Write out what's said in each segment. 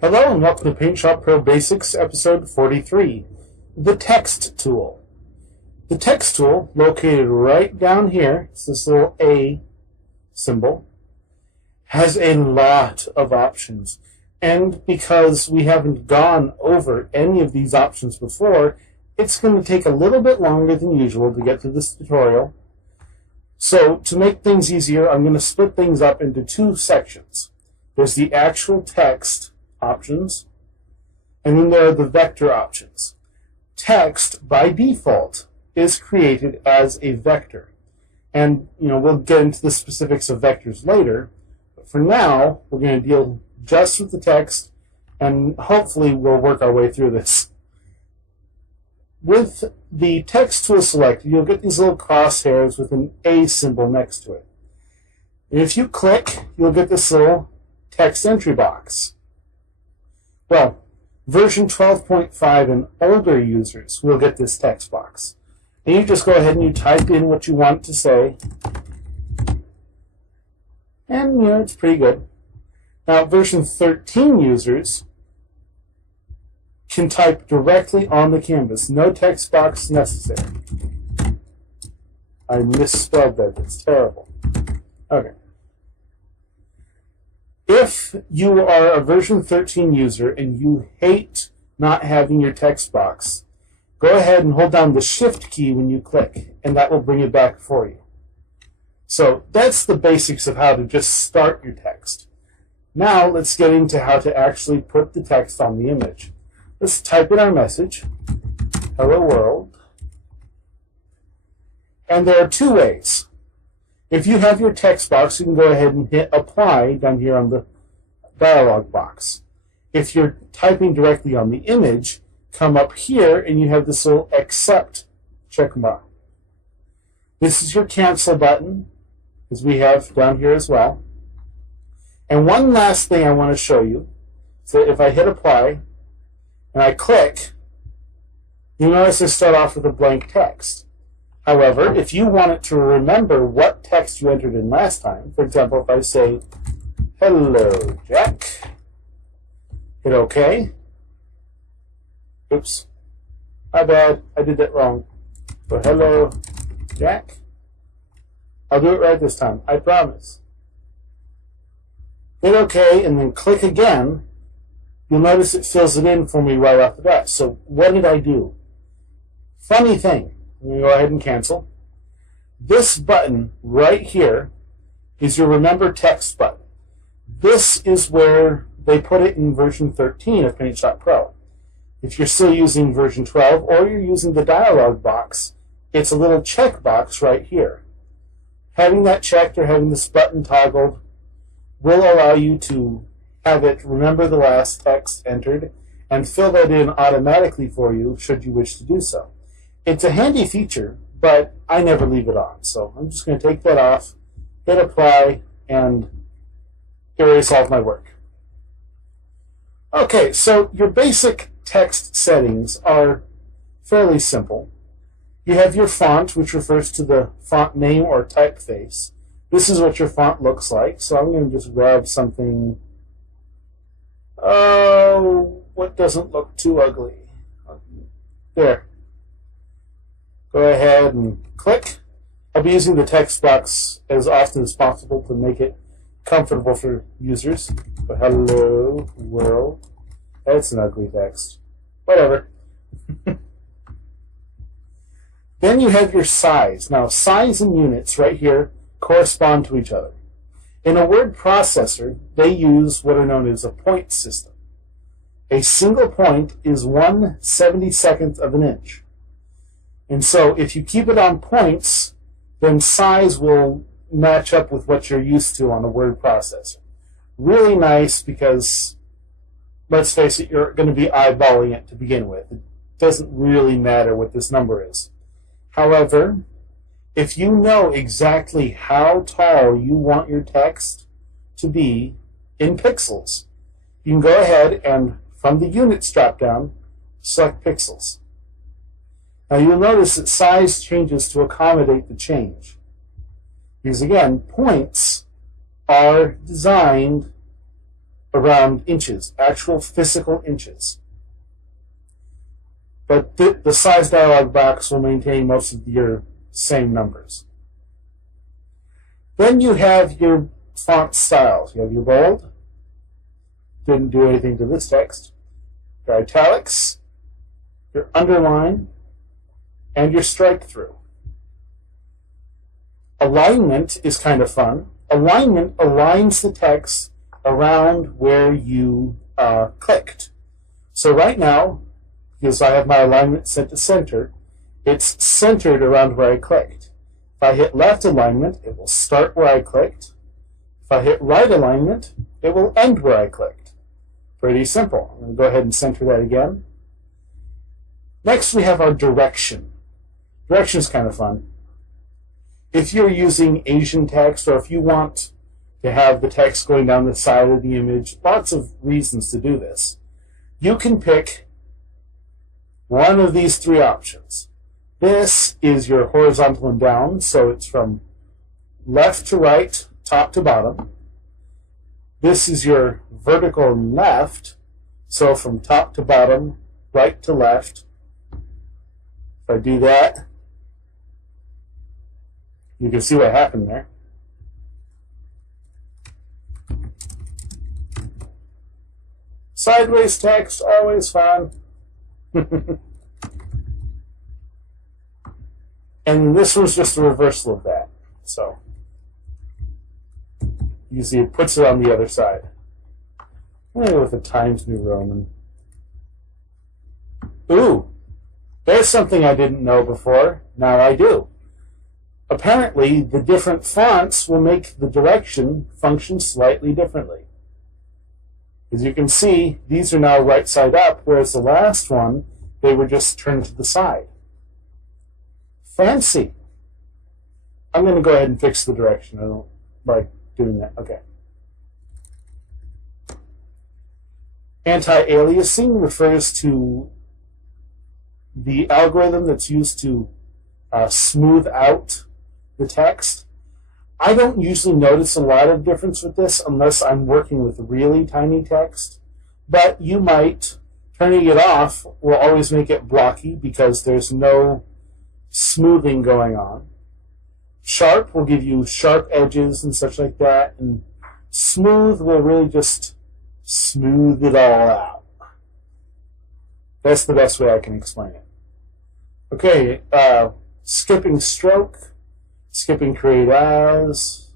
Hello and welcome to PaintShop Pro Basics, episode 43, the text tool. The text tool, located right down here, it's this little A symbol, has a lot of options. And because we haven't gone over any of these options before, it's going to take a little bit longer than usual to get through this tutorial. So to make things easier, I'm going to split things up into two sections. There's the actual text options, and then there are the vector options. Text, by default, is created as a vector. And, we'll get into the specifics of vectors later, but for now, we're going to deal just with the text, and hopefully we'll work our way through this. With the text tool selected, you'll get these little crosshairs with an A symbol next to it. And if you click, you'll get this little text entry box. Well, version 12.5 and older users will get this text box. And you just go ahead and you type in what you want to say. And, it's pretty good. Now, version 13 users can type directly on the canvas. No text box necessary. I misspelled that. That's terrible. Okay. If you are a version 13 user and you hate not having your text box, go ahead and hold down the Shift key when you click, and that will bring it back for you. So that's the basics of how to just start your text. Now let's get into how to actually put the text on the image. Let's type in our message, hello world. And there are two ways. If you have your text box, you can go ahead and hit apply down here on the dialog box. If you're typing directly on the image, come up here and you have this little accept check mark. This is your cancel button, as we have down here as well. And one last thing I want to show you. So if I hit apply and I click, you'll notice I start off with a blank text. However, if you want it to remember what text you entered in last time, for example, if I say, hello, Jack, hit OK. Oops, my bad, I did that wrong. So hello, Jack. I'll do it right this time, I promise. Hit OK, and then click again. You'll notice it fills it in for me right off the bat. So what did I do? Funny thing. I'm going to go ahead and cancel. This button right here is your Remember Text button. This is where they put it in version 13 of PaintShop Pro. If you're still using version 12 or you're using the dialog box, it's a little check box right here. Having that checked or having this button toggled will allow you to have it remember the last text entered and fill that in automatically for you should you wish to do so. It's a handy feature, but I never leave it on. So I'm just going to take that off, hit apply, and erase all of my work. Okay, so your basic text settings are fairly simple. You have your font, which refers to the font name or typeface. This is what your font looks like. So I'm going to just grab something, what doesn't look too ugly. There. Go ahead and click. I'll be using the text box as often as possible to make it comfortable for users. But hello world. That's an ugly text. Whatever. Then you have your size. Now size and units right here correspond to each other. In a word processor, they use what are known as a point system. A single point is 1/72 of an inch. And so if you keep it on points, then size will match up with what you're used to on a word processor. Really nice because, let's face it, you're going to be eyeballing it to begin with. It doesn't really matter what this number is. However, if you know exactly how tall you want your text to be in pixels, you can go ahead and, from the units drop-down, select pixels. Now you'll notice that size changes to accommodate the change. Because again, points are designed around inches, actual physical inches. But the size dialog box will maintain most of your same numbers. Then you have your font styles. You have your bold. Didn't do anything to this text. Your italics, your underline, and your strike through. Alignment is kind of fun. Alignment aligns the text around where you clicked. So right now, because I have my alignment set to center, it's centered around where I clicked. If I hit left alignment, it will start where I clicked. If I hit right alignment, it will end where I clicked. Pretty simple. I'm going to go ahead and center that again. Next, we have our direction. Direction is kind of fun. If you're using Asian text, or if you want to have the text going down the side of the image, lots of reasons to do this, you can pick one of these three options. This is your horizontal and down, so it's from left to right, top to bottom. This is your vertical and left, so from top to bottom, right to left. If I do that, you can see what happened there. Sideways text, always fun. And this was just a reversal of that. So you see it puts it on the other side. I'm going to go with the Times New Roman. Ooh, there's something I didn't know before. Now I do. Apparently, the different fonts will make the direction function slightly differently. As you can see, these are now right side up, whereas the last one, they were just turned to the side. Fancy. I'm going to go ahead and fix the direction. I don't like doing that. Okay. Anti-aliasing refers to the algorithm that's used to smooth out the text. I don't usually notice a lot of difference with this unless I'm working with really tiny text, but you might. Turning it off will always make it blocky because there's no smoothing going on. Sharp will give you sharp edges and such like that, and smooth will really just smooth it all out. That's the best way I can explain it. Okay, skipping stroke, skipping create as.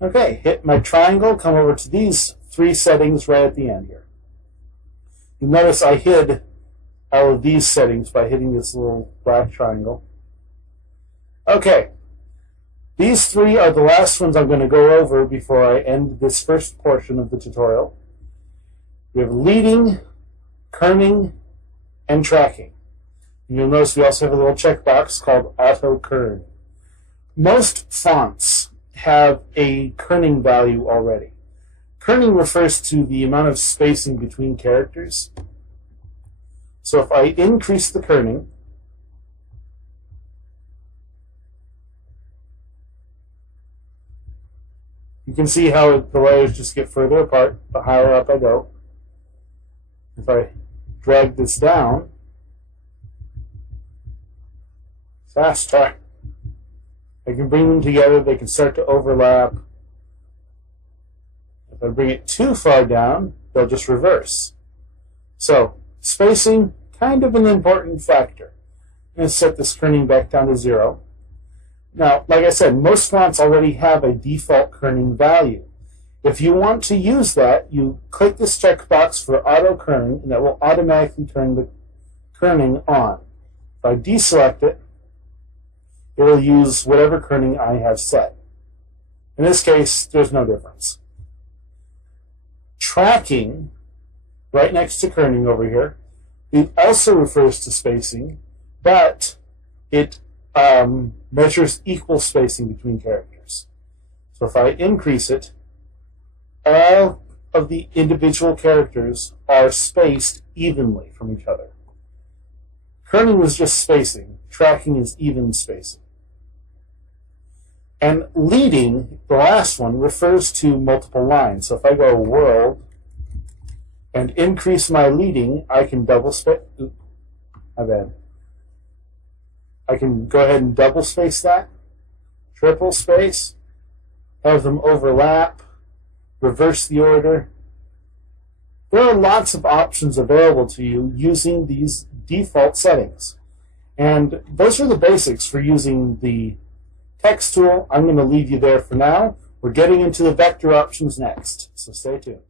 Okay, hit my triangle, come over to these three settings right at the end here. You notice I hid all of these settings by hitting this little black triangle. Okay, these three are the last ones I'm going to go over before I end this first portion of the tutorial. We have leading, kerning, and tracking. You'll notice we also have a little checkbox called Auto Kern. Most fonts have a kerning value already. Kerning refers to the amount of spacing between characters. So if I increase the kerning, you can see how the layers just get further apart the higher up I go. If I drag this down, faster, I can bring them together, they can start to overlap. If I bring it too far down, they'll just reverse. So, spacing, kind of an important factor. I'm going to set this kerning back down to 0. Now, like I said, most fonts already have a default kerning value. If you want to use that, you click this checkbox for Auto Kern, and that will automatically turn the kerning on. If I deselect it, it will use whatever kerning I have set. In this case, there's no difference. Tracking, right next to kerning over here, it also refers to spacing, but it measures equal spacing between characters. So if I increase it, all of the individual characters are spaced evenly from each other. Kerning is just spacing. Tracking is even spacing. And leading, the last one, refers to multiple lines. So if I go world and increase my leading, I can double space. My bad. I can go ahead and double space that, triple space, have them overlap, reverse the order. There are lots of options available to you using these default settings. And those are the basics for using the text tool. I'm going to leave you there for now. We're getting into the vector options next, so stay tuned.